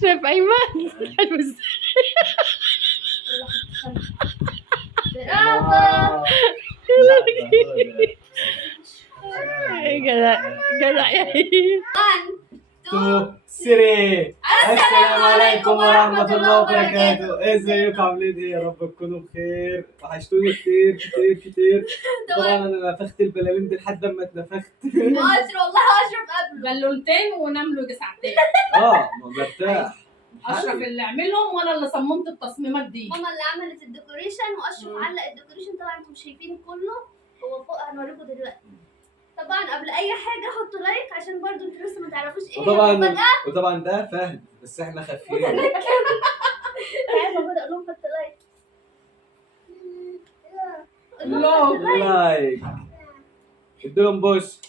اشرف ايمن حلو ازاي. برافو. جدع جدع يا هيم. 2 3. السلام عليكم ورحمة الله وبركاته. ازيكم عاملين ايه؟ يا رب تكونوا بخير. وحشتوني كتير كتير كتير. طبعا انا نفخت البلالين دي لحد ما اتنفخت. اشرف والله اشرف قبله بالونتين ونام له ساعتين. ما برتاح. اشرف اللي عملهم وانا اللي صممت التصميمات دي. ماما اللي عملت الديكوريشن واشرف علق الديكوريشن. طبعا انتم شايفين كله هو فوق، هنوريكم دلوقتي. طبعا قبل اي حاجه حطوا لايك عشان برضو انتوا لسه ما تعرفوش ايه وطبعا ده فهد بس احنا خافين. تعالوا اقول لهم حطوا لايك. لايك. اديلهم بوس.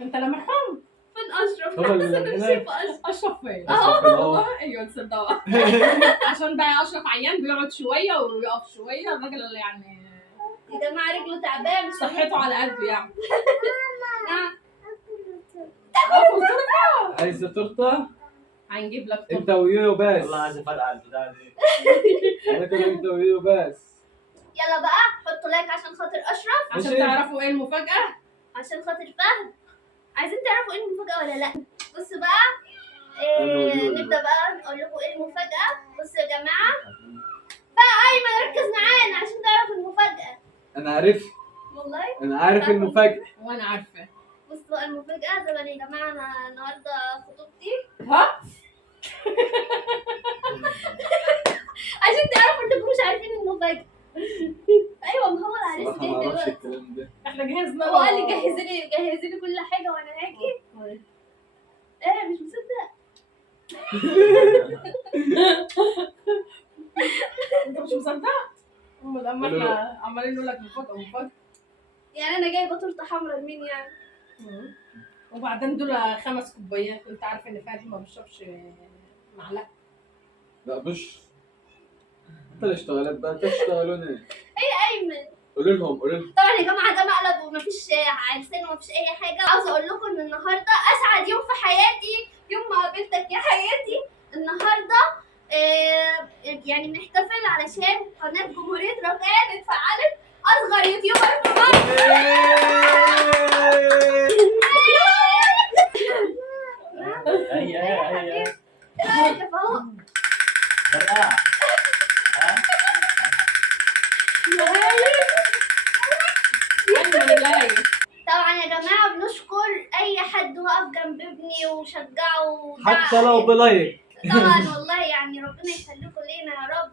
انت لمحهم؟ فين اشرف؟ هو اللي انا هنا. شايفه اشرف. اشرف فين؟ والله ايوه تصدقوا. عشان بقى اشرف عيان بيقعد شويه ويقف شويه، الراجل اللي يعني يا جماعه رجله تعبان صحته على قده يعني. عايزة تورتة؟ هنجيب لك انت ويويو بس. والله عايز افرقع البتاع دي. انا كده انت ويويو بس. يلا بقى حطوا لايك عشان خاطر اشرف، عشان ماشي. تعرفوا ايه المفاجاه. عشان خاطر فهد. عايزين تعرفوا ايه المفاجاه ولا لا؟ بصوا بقى نبدا بقى نقول لكم ايه المفاجاه. بصوا يا جماعه بقى ايمن ركز معانا عشان تعرفوا المفاجاه. انا عارف. والله انا عارف المفاجأة. وانا عارفه. بصوا بقى المفاجاه. طبعا يا جماعه انا النهارده خطوبتي ها؟ عشان تعرفوا انكم مش عارفين المفاجاه. ايوه ما هو العريس صراحة جاي ما اعرفش دلوقتي. الكلام ده. احنا جهزنا. هو قال لي جهزي لي كل حاجه وانا هاجي. ايه مش مصدق. انت مش مصدق؟ لما احنا عمالين نقول لك مفاجاه مفاجاه. يعني انا جايبه تورته حمراء لمين يعني؟ وبعدين دول 5 كوبايات، انت عارف ان فادي ما بيشربش معلقه. لا مش. انت اللي اشتغلت بقى، انت تشتغلون ايه؟ ايمن قولوا لهم قولوا لهم. طبعا يا جماعه ده مقلب ومفيش عرسان ومفيش اي حاجه. عاوزه اقول لكم ان النهارده اسعد يوم في حياتي، يوم ما قابلتك يا حياتي. النهارده يعني بنحتفل علشان قناه جمهوريه ركان اتفعلت اصغر يوتيوبر في مصر. هي ايه رايك يا فهو؟ فرقع. طبعا يا جماعه بنشكر اي حد وقف جنب ابني وشجعه حتى لو بلايك. طبعا والله يعني ربنا يخليكم لينا يا رب.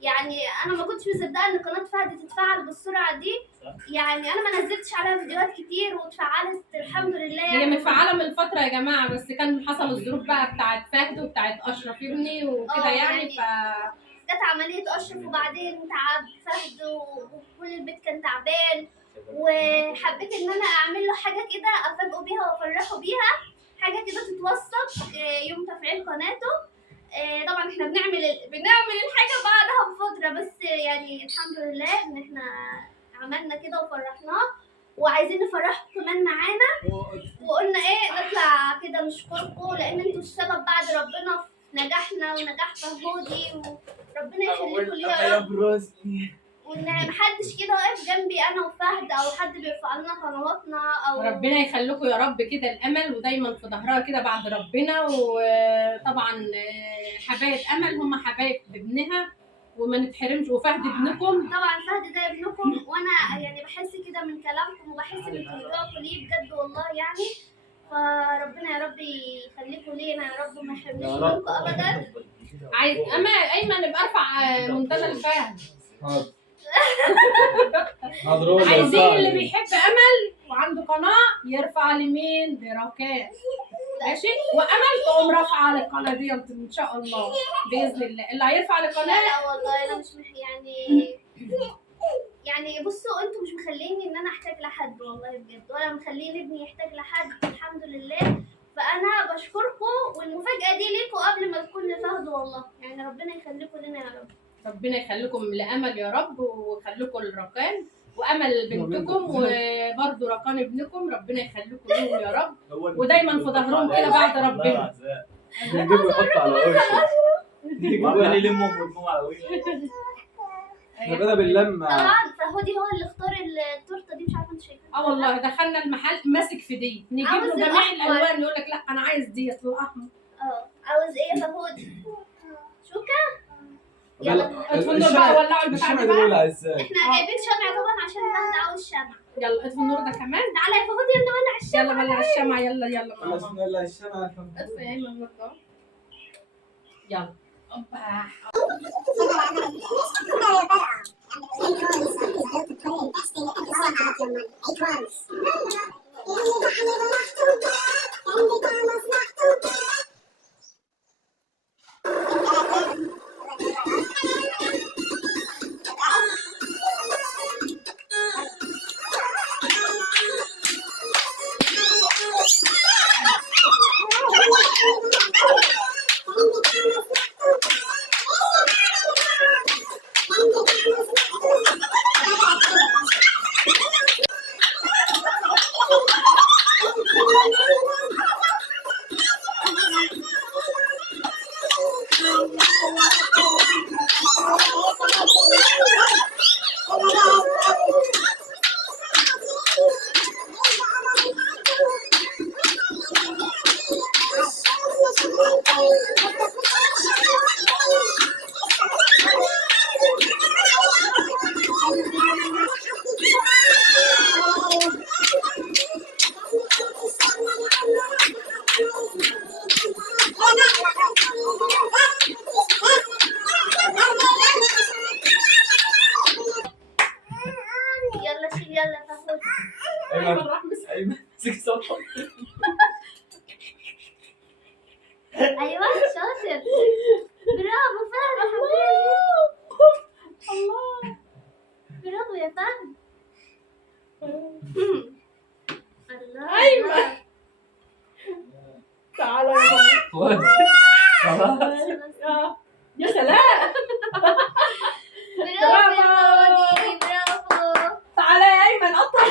يعني انا ما كنتش مصدقه ان قناه فهد تتفعل بالسرعه دي. يعني انا ما نزلتش عليها فيديوهات كتير واتفعلت الحمد لله. هي يعني متفعله من فتره يا جماعه، بس كان حصل الظروف بقى بتاعت فهد وبتاعت اشرف ابني وكده يعني جت عمليه اشرف وبعدين تعب فهد وكل البيت كان تعبان، وحبيت ان انا اعمل له حاجه كده افاجئه بيها وافرحه بيها، حاجه كده تتوثق يوم تفعيل قناته. طبعا احنا بنعمل الحاجه بعدها بفتره، بس يعني الحمد لله ان احنا عملنا كده وفرحناه وعايزين نفرحكم كمان معانا. وقلنا ايه نطلع كده نشكركم لان انتوا السبب بعد ربنا في نجاحنا ونجاح فهودي، وربنا يخليكم ليا يا رب. وان محدش كده واقف جنبي انا وفهد او حد بيرفع لنا قنواتنا او ربنا يخليكم يا رب كده الامل ودايما في ظهرها كده بعد ربنا. وطبعا حبايب امل هم حبايب ابنها وما نتحرمش، وفهد ابنكم. طبعا فهد ده ابنكم، وانا يعني بحس كده من كلامكم وبحس ان انتوا بتقفوا ليه بجد والله يعني. فربنا يا رب يخليكم لينا يا رب وما يحرمنيش منكم ابدا. عايز ايمن ابقى ارفع منتدى الفهد. عايزين اللي بيحب امل وعنده قناه يرفع لمين؟ لركان. ماشي؟ وامل تقوم رافعه على القناه دي ان شاء الله باذن الله. اللي هيرفع للقناه لا والله انا مش يعني بصوا انتوا مش مخليني ان انا احتاج لحد والله بجد، ولا مخلين ابني يحتاج لحد الحمد لله. فانا بشكركم والمفاجاه دي ليكم قبل ما تكون لفهد والله. يعني ربنا يخليكم لنا يا رب. ربنا يخليكم لامل يا رب ويخليكم لركان وامل بنتكم وبرده ركان ابنكم. ربنا يخليكم لهم يا رب ودايما في ظهرهم كده بعد ربنا. بيجيبوا يحطوا على وشه. والله يلمهم ويرموهم على وشه. احنا بدأ باللمة. طبعا فهودي هو اللي اختار التورته دي، مش عارفه انت شايفاها. اه والله دخلنا المحل ماسك في دي، نجيب عاوز له جميع الأحمر. الالوان يقول لك لا انا عايز ديت الاحمر. عاوز ايه يا فهودي؟ شوكه. يلا اطفوا النور بقى، ولعوا البتاع الشمع دي ده بقى. ولع ازاي؟ احنا جايبين شمع طبعا عشان فهد عاوز شمع. يلا اطفوا النور ده كمان. تعالى يا فهودي يلا ولع الشمع. يلا ولع الشمع، يلا يلا خلاص ماما. نولع الشمع. اطفي يا ايمن النور ده. يلا اوبا. يلا شيل يلا يا فهودي. ايمن راح مسك. ايمن مسك صوته. ايوه شاطر. برافو فهد يا حبيبي. الله. برافو يا فهد. الله. أيوة. تعالى يا ماما. خد. خلاص. يا سلام. برافو يا فهودي برافو. تعالى يا ايمن قطع.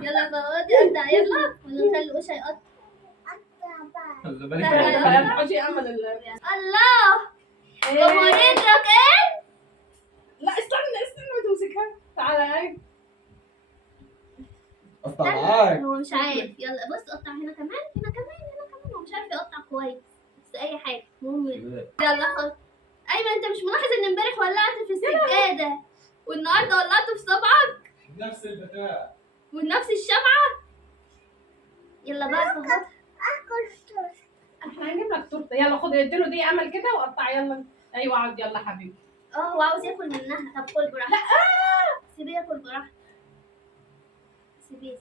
يلا فهودي قطع يلا ونخلي وشها يقطع. خلي بالك. حطي امل الله. جمهورية ركان. لا استنى ما تمسكها. تعالى يا ايمن. قطع معاك. هو مش عارف. يلا بص قطع هنا كمان هنا كمان هنا كمان. هو مش عارف يقطع كويس بس اي حاجه المهم. يلا خد. ايمن انت مش ملاحظ ان امبارح ولعت في السجاده والنهارده ولعت في صبعك نفس البتاع. ونفس الشمعه. يلا بقى فهد. احنا هنجيب لك تورته. يلا خد اديله دي امل كده وقطع. يلا ايوه عاد يلا حبيبي. هو عاوز ياكل منها. طب كل براحتك. سيبيه ياكل براحتك. سيبيه.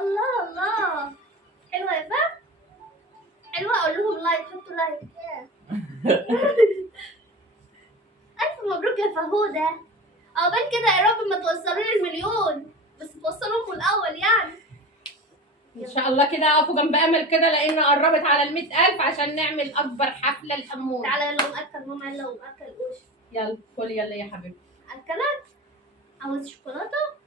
الله الله. حلوه يا فهد. حلوه. اقول لهم لايك. حطوا لايك. الف مبروك يا فهوده. عقبال كده يا رب ما توصلوا لي المليون بس توصلوكم الاول يعني. ان شاء الله كده اقفوا جنب امل كده لان قربت على 100,000 عشان نعمل اكبر حفله لامون. تعالى يلا قوم اكل ماما. يلا قوم اكل وش. يلا كل يلا يا حبيبي. اكلك. عاوز شوكولاته.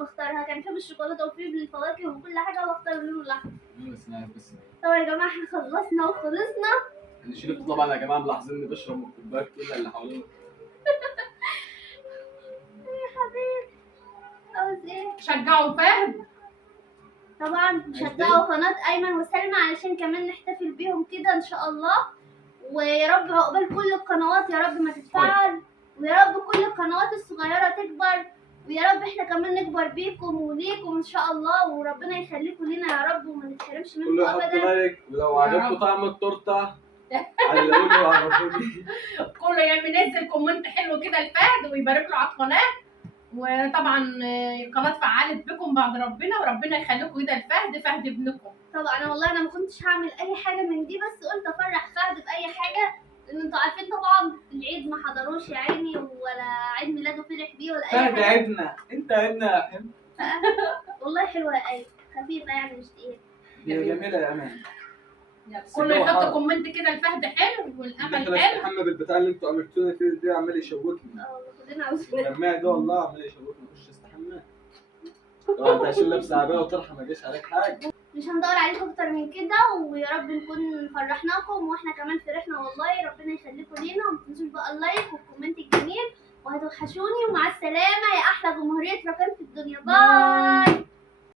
بختارها، كان في بالشوكولاته وفي بالفواكه وكل حاجه، بختار اللون الاحمر. بس طبعا يا جماعه احنا خلصنا وخلصنا. الشريف طبعا يا جماعه ملاحظين اني بشرب من الكوبايات كلها اللي حوالينا. يا حبيبي عاوز ايه؟ شجعوا فهد. طبعا شجعوا قناه ايمن وسلمى علشان كمان نحتفل بيهم كده ان شاء الله. ويا رب عقبال كل القنوات يا رب ما تتفعل، ويا رب كل القنوات الصغيره تكبر، ويا رب احنا كمان نكبر بيكم وليكم ان شاء الله، وربنا يخليكم لينا يا رب وما نتحرمش كله منكم يحط ابدا. لايك، ولو عجبكم طعم التورته علقوا لي وعرفوني. كله يعني ينزل كومنت حلو كده لفهد ويبارك له على القناه. وطبعا القناه اتفعلت بكم بعد ربنا، وربنا يخليكم كده لفهد، فهد ابنكم. طبعا انا والله انا ما كنتش هعمل اي حاجه من دي، بس قلت افرح فهد باي حاجه، لان انتوا عارفين طبعا العيد ما حضروش يا عيني، ولا عيد ميلاده فرح بيه ولا اي فهد حاجه. عيدنا، انت عيدنا يا حلو. والله حلوه يا ايه، خفيفه يعني مش تقيله. هي جميله يا امان. كله يحط حاضر. كومنت كده لفهد حلو والامل احنا حلو. استحمى بالبتاع اللي انتوا عملتونا فيه ده، عمال يشوكني. والله كلنا عاوزين. الجماعي ده والله عمال يشوكني، مش استحمى. طبعا انت عشان لابس عبايه وطرحه ما جاش عليك حاجه. مش هندور عليكم اكتر من كده، ويا رب نكون فرحناكم واحنا كمان فرحنا والله. ربنا يخليكم لينا، وما تنسوش بقى اللايك والكومنت الجميل، وهتوحشوني. ومع السلامه يا احلى جمهوريه ركان في الدنيا. باي.